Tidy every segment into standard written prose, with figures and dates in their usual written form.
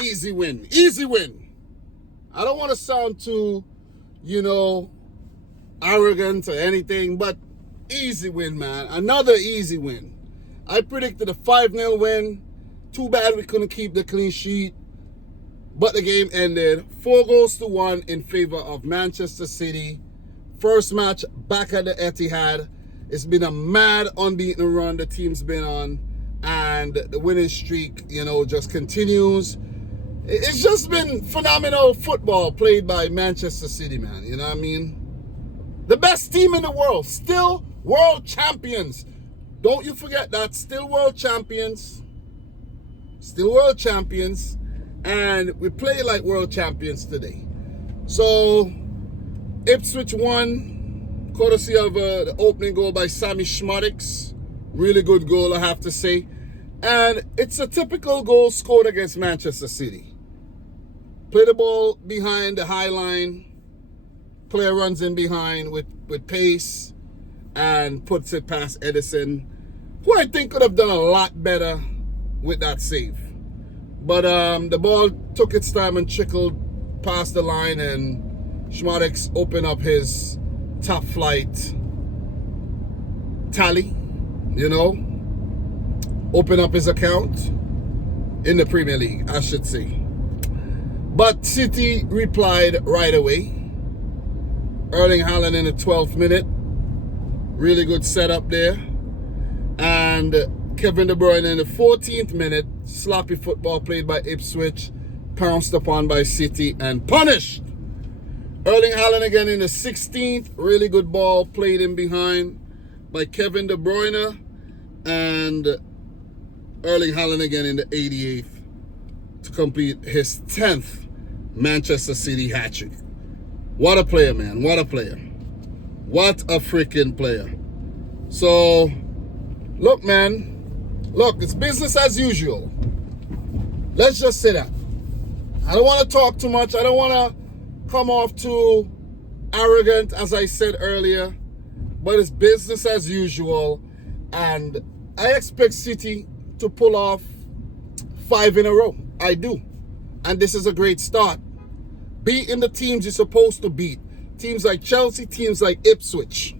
Easy win. Easy win. I don't want to sound too, arrogant or anything, but easy win, man. Another easy win. I predicted a 5-0 win. Too bad we couldn't keep the clean sheet. But the game ended 4-1 in favor of Manchester City. First match back at the Etihad. It's been a mad unbeaten run the team's been on. And the winning streak, just continues. It's just been phenomenal football played by Manchester City, man. You know what I mean? The best team in the world. Still world champions. Don't you forget that. Still world champions. Still world champions. And we play like world champions today. So, Ipswich won, courtesy of the opening goal by Sammy Schmadix. Really good goal, I have to say. And it's a typical goal scored against Manchester City. Play the ball behind the high line. Player runs in behind with pace and puts it past Edison, who I think could have done a lot better with that save. But the ball took its time and trickled past the line, and Schmadix opened up his top flight tally, open up his account in the Premier League, I should say. But City replied right away. Erling Haaland in the 12th minute. Really good setup there. And Kevin De Bruyne in the 14th minute. Sloppy football played by Ipswich. Pounced upon by City and punished. Erling Haaland again in the 16th. Really good ball played in behind by Kevin De Bruyne. And Erling Haaland again in the 88th to complete his 10th Manchester City hat-trick. What a player, man. What a player. What a freaking player. So, look, man. Look, it's business as usual. Let's just say that. I don't want to talk too much. I don't want to come off too arrogant, as I said earlier. But it's business as usual. And I expect City to pull off 5 in a row. I do. And this is a great start. Beating the teams you're supposed to beat. Teams like Chelsea, teams like Ipswich.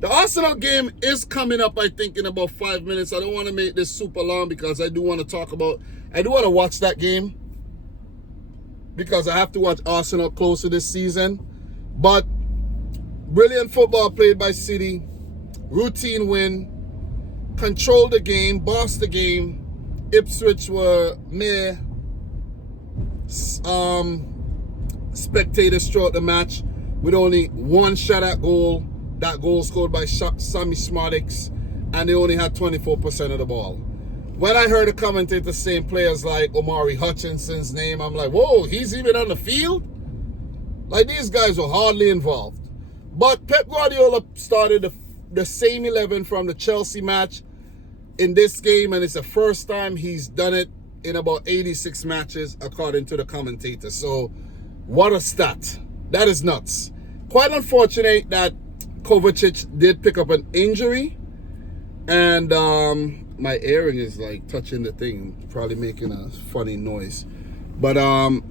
The Arsenal game is coming up, I think, in about 5 minutes. I don't want to make this super long because I do want to watch that game. Because I have to watch Arsenal closer this season. But brilliant football played by City. Routine win. Controlled the game, bossed the game. Ipswich were mere spectators throughout the match with only one shot at goal. That goal scored by Sammy Schmadix, and they only had 24% of the ball. When I heard the commentator saying players like Omari Hutchinson's name, I'm like, whoa, he's even on the field? Like, these guys were hardly involved. But Pep Guardiola started the same 11 from the Chelsea match in this game, and it's the first time he's done it in about 86 matches, according to the commentator. So, what a stat. That is nuts. Quite unfortunate that Kovacic did pick up an injury, and my earring is like touching the thing, probably making a funny noise. But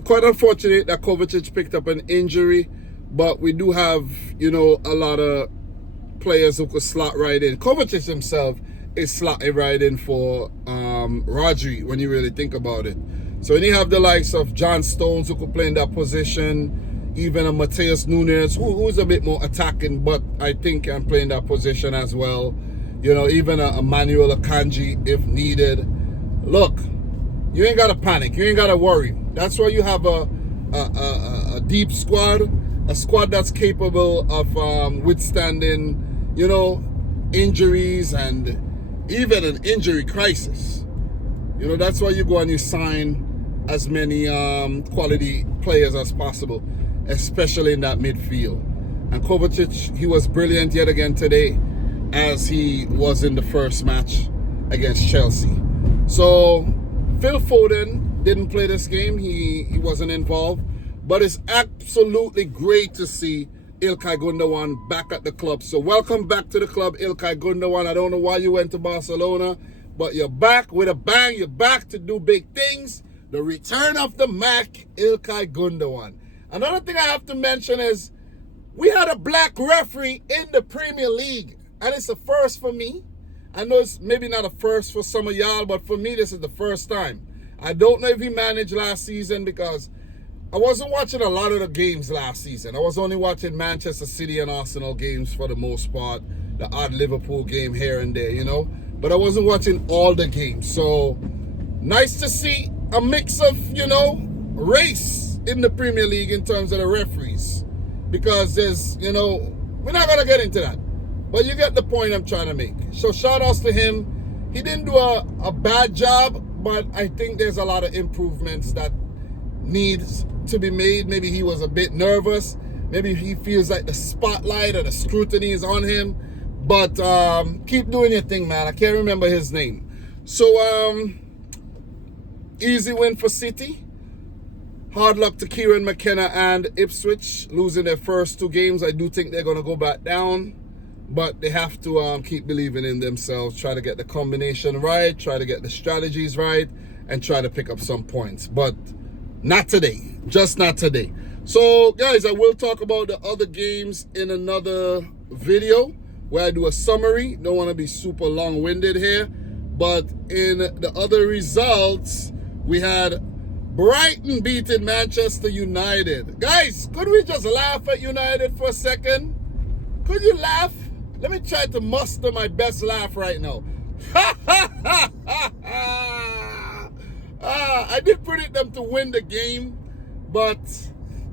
quite unfortunate that Kovacic picked up an injury, but we do have, a lot of players who could slot right in. Kovacic himself is slotting right in for Rodri when you really think about it. So when you have the likes of John Stones who could play in that position, even a Mateus Nunes who's a bit more attacking, but I think can play in that position as well. Even a Manuel Akanji if needed. Look, you ain't got to panic. You ain't got to worry. That's why you have a deep squad, a squad that's capable of withstanding, injuries and even an injury crisis. That's why you go and you sign as many quality players as possible, especially in that midfield. And Kovacic, he was brilliant yet again today, as he was in the first match against Chelsea. So Phil Foden didn't play this game. He wasn't involved. But it's absolutely great to see Ilkay Gundogan back at the club. So welcome back to the club, Ilkay Gundogan. I don't know why you went to Barcelona, but you're back with a bang. You're back to do big things. The return of the Mac, Ilkay Gundogan. Another thing I have to mention is we had a black referee in the Premier League, and it's a first for me. I know it's maybe not a first for some of y'all, but for me, this is the first time. I don't know if he managed last season because I wasn't watching a lot of the games last season. I was only watching Manchester City and Arsenal games for the most part, the odd Liverpool game here and there, you know. But I wasn't watching all the games. So nice to see a mix of, you know, race in the Premier League in terms of the referees. Because there's, you know, we're not going to get into that. But you get the point I'm trying to make. So shout outs to him. He didn't do a bad job, but I think there's a lot of improvements that needs to be made. Maybe he was a bit nervous. Maybe he feels like the spotlight or the scrutiny is on him. But keep doing your thing, man. I can't remember his name. So, easy win for City. Hard luck to Kieran McKenna and Ipswich, losing their first 2 games. I do think they're going to go back down. But they have to keep believing in themselves, try to get the combination right, try to get the strategies right, and try to pick up some points. But not today. Just not today. So, guys, I will talk about the other games in another video where I do a summary. Don't want to be super long-winded here. But in the other results, we had Brighton beating Manchester United. Guys, could we just laugh at United for a second? Could you laugh? Let me try to muster my best laugh right now. I did predict them to win the game, but,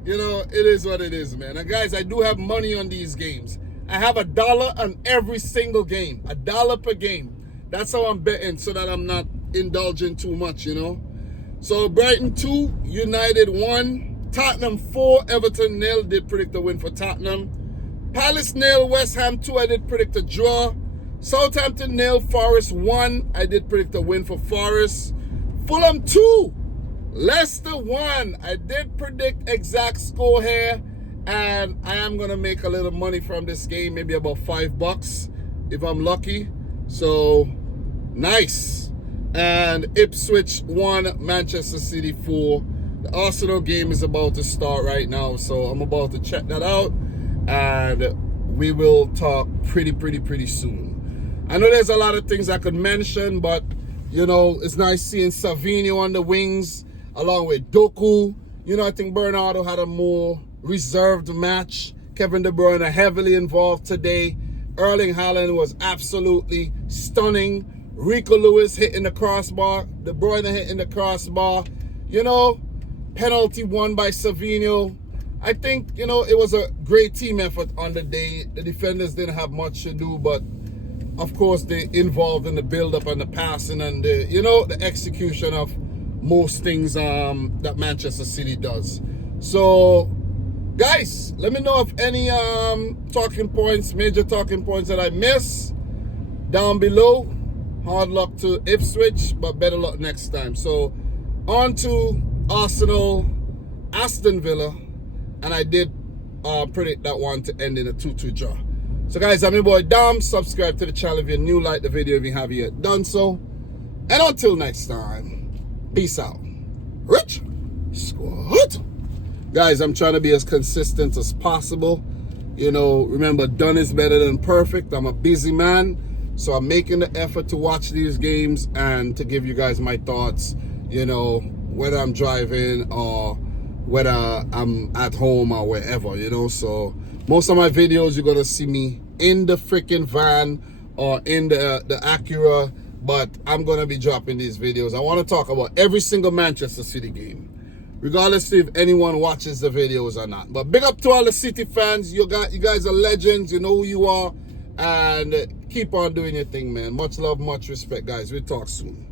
you know, it is what it is, man. And, guys, I do have money on these games. I have $1 on every single game. $1 per game. That's how I'm betting so that I'm not indulging too much, you know. So, Brighton 2, United 1, Tottenham 4, Everton 0. Did predict a win for Tottenham. Palace 0, West Ham 2, I did predict a draw. Southampton 0, Forest 1, I did predict a win for Forest. Fulham 2, Leicester 1, I did predict exact score here. And I am going to make a little money from this game, maybe about $5 if I'm lucky. So, nice. And Ipswich 1, Manchester City 4. The Arsenal game is about to start right now, so I'm about to check that out. And we will talk pretty soon. I know there's a lot of things I could mention, but, you know, it's nice seeing Savinho on the wings along with Doku. You know, I think Bernardo had a more reserved match. Kevin De Bruyne heavily involved today. Erling Haaland was absolutely stunning. Rico Lewis hitting the crossbar. De Bruyne hitting the crossbar. You know, penalty won by Savinho. I think, you know, it was a great team effort on the day. The defenders didn't have much to do, but of course they involved in the build-up and the passing and the, you know, the execution of most things that Manchester City does. So, guys, let me know if any talking points, major talking points that I miss down below. Hard luck to Ipswich, but better luck next time. So, on to Arsenal, Aston Villa, and I did predict that one to end in a 2-2 draw. So, guys, I'm your boy Dom. Subscribe to the channel if you're new. Like the video if you haven't yet done so. And until next time, peace out. Rich Squad. Guys, I'm trying to be as consistent as possible. You know, remember, done is better than perfect. I'm a busy man, so I'm making the effort to watch these games and to give you guys my thoughts, you know, whether I'm driving or whether I'm at home or wherever, you know. So most of my videos, you're going to see me in the freaking van or in the Acura, but I'm going to be dropping these videos. I want to talk about every single Manchester City game, regardless if anyone watches the videos or not. But big up to all the City fans. You guys are legends. You know who you are. And keep on doing your thing, man. Much love, much respect, guys. We'll talk soon.